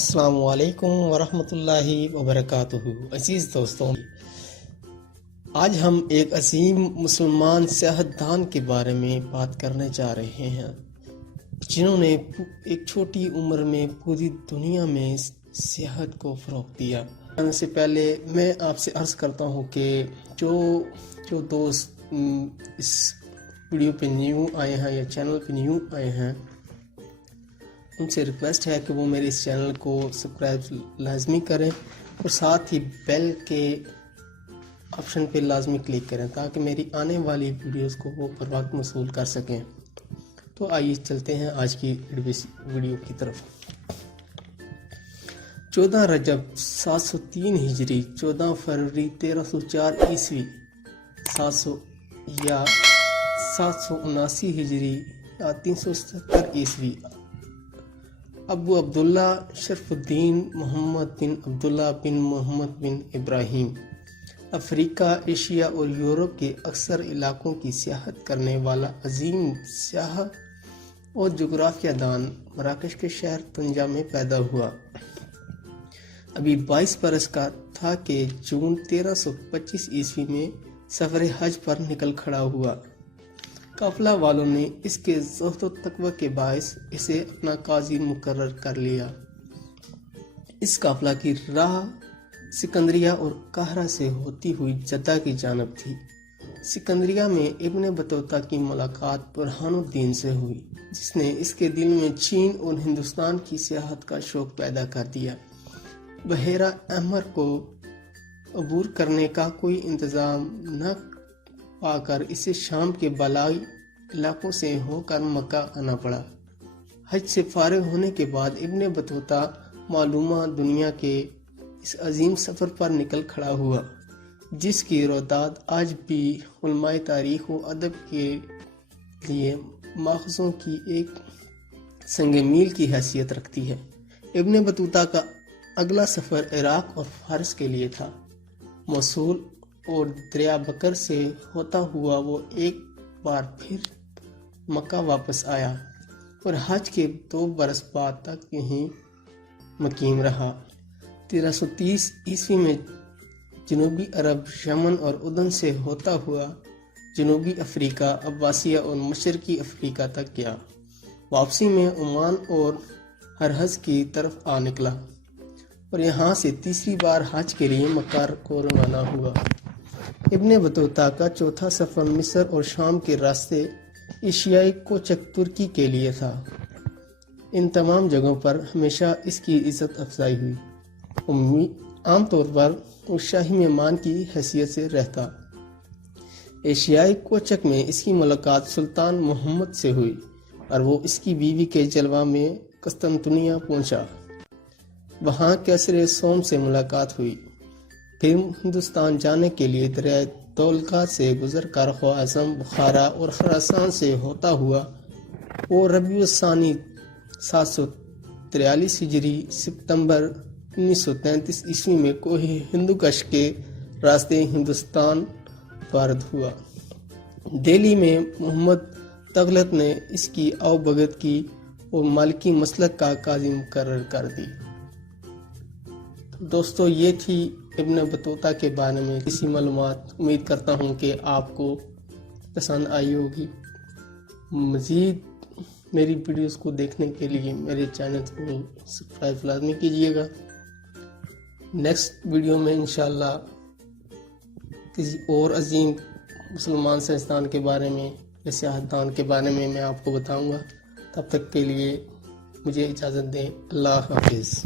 السلام علیکم ورحمۃ اللہ وبرکاتہ۔ عزیز دوستوں، آج ہم ایک عظیم مسلمان سیاستدان کے بارے میں بات کرنے جا رہے ہیں، جنہوں نے ایک چھوٹی عمر میں پوری دنیا میں سیاحت کو فروغ دیا۔ اس سے پہلے میں آپ سے عرض کرتا ہوں کہ جو دوست اس ویڈیو پہ نیو آئے ہیں یا چینل پہ نیو آئے ہیں، ان سے ریکویسٹ ہے کہ وہ میرے اس چینل کو سبسکرائب لازمی کریں اور ساتھ ہی بیل کے آپشن پہ لازمی کلک کریں تاکہ میری آنے والی ویڈیوز کو وہ پر وقت موصول کر سکیں۔ تو آئیے چلتے ہیں آج کی ویڈیو کی طرف۔ 14 رجب 703 ہجری، 14 فروری 1304 عیسوی، 779 ہجری یا 377 عیسوی، ابو عبداللہ شرف الدین محمد بن عبداللہ بن محمد بن ابراہیم، افریقہ، ایشیا اور یورپ کے اکثر علاقوں کی سیاحت کرنے والا عظیم سیاح اور جغرافیہ دان، مراکش کے شہر طنجہ میں پیدا ہوا۔ ابھی 22 برس کا تھا کہ جون 1325 عیسوی میں سفر حج پر نکل کھڑا ہوا۔ قافلہ والوں نے اس کے زہد و تقوی کے باعث اسے اپنا قاضی مقرر کر لیا۔ اس قافلہ کی راہ سکندریہ اور قاہرہ سے ہوتی ہوئی جدہ کی جانب تھی۔ سکندریہ میں ابن بطوطہ کی ملاقات برہان الدین سے ہوئی، جس نے اس کے دل میں چین اور ہندوستان کی سیاحت کا شوق پیدا کر دیا۔ بحیرہ احمر کو عبور کرنے کا کوئی انتظام نہ پا کر اسے شام کے بالائی علاقوں سے ہو کر مکہ آنا پڑا۔ حج سے فارغ ہونے کے بعد ابن بطوطہ معلومہ دنیا کے اس عظیم سفر پر نکل کھڑا ہوا، جس کی روداد آج بھی علماء تاریخ و ادب کے لیے ماخذوں کی ایک سنگ میل کی حیثیت رکھتی ہے۔ ابن بطوطہ کا اگلا سفر عراق اور فارس کے لیے تھا۔ موصول اور دریا بکر سے ہوتا ہوا وہ ایک بار پھر مکہ واپس آیا اور حج کے 2 برس بعد تک یہیں مقیم رہا۔ 1330 عیسوی میں جنوبی عرب، یمن اور اردن سے ہوتا ہوا جنوبی افریقہ، عباسیہ اور مشرقی افریقہ تک گیا۔ واپسی میں عمان اور حرحز کی طرف آ نکلا اور یہاں سے تیسری بار حج کے لیے مکہ کو روانہ ہوا۔ ابن بطوطہ کا چوتھا سفر مصر اور شام کے راستے ایشیائی کوچک ترکی کے لیے تھا۔ ان تمام جگہوں پر ہمیشہ اس کی عزت افزائی ہوئی۔ عام طور پر وہ شاہی مہمان کی حیثیت سے رہتا۔ ایشیائی کوچک میں اس کی ملاقات سلطان محمد سے ہوئی اور وہ اس کی بیوی کے جلوہ میں قسطنطنیہ پہنچا۔ وہاں کیسر سوم سے ملاقات ہوئی۔ پھر ہندوستان جانے کے لیے دریائے دولکا سے گزر کر خوارزم، بخارا اور خراسان سے ہوتا ہوا وہ ربیع الثانی 743 ہجری ستمبر 1933 عیسوی میں کوہ ہندوکش کے راستے ہندوستان وارد ہوا۔ دہلی میں محمد تغلق نے اس کی آؤ بھگت کی اور مالکی مسلک کا قاضی مقرر کر دی۔ دوستو، یہ تھی ابن بطوطہ کے بارے میں کسی معلومات۔ امید کرتا ہوں کہ آپ کو پسند آئی ہوگی۔ مزید میری ویڈیوز کو دیکھنے کے لیے میرے چینل کو سبسکرائب لازمی کیجیے گا۔ نیکسٹ ویڈیو میں انشاءاللہ کسی اور عظیم مسلمان سائنسدان کے بارے میں یا سیاستدان کے بارے میں آپ کو بتاؤں گا۔ تب تک کے لیے مجھے اجازت دیں۔ اللہ حافظ۔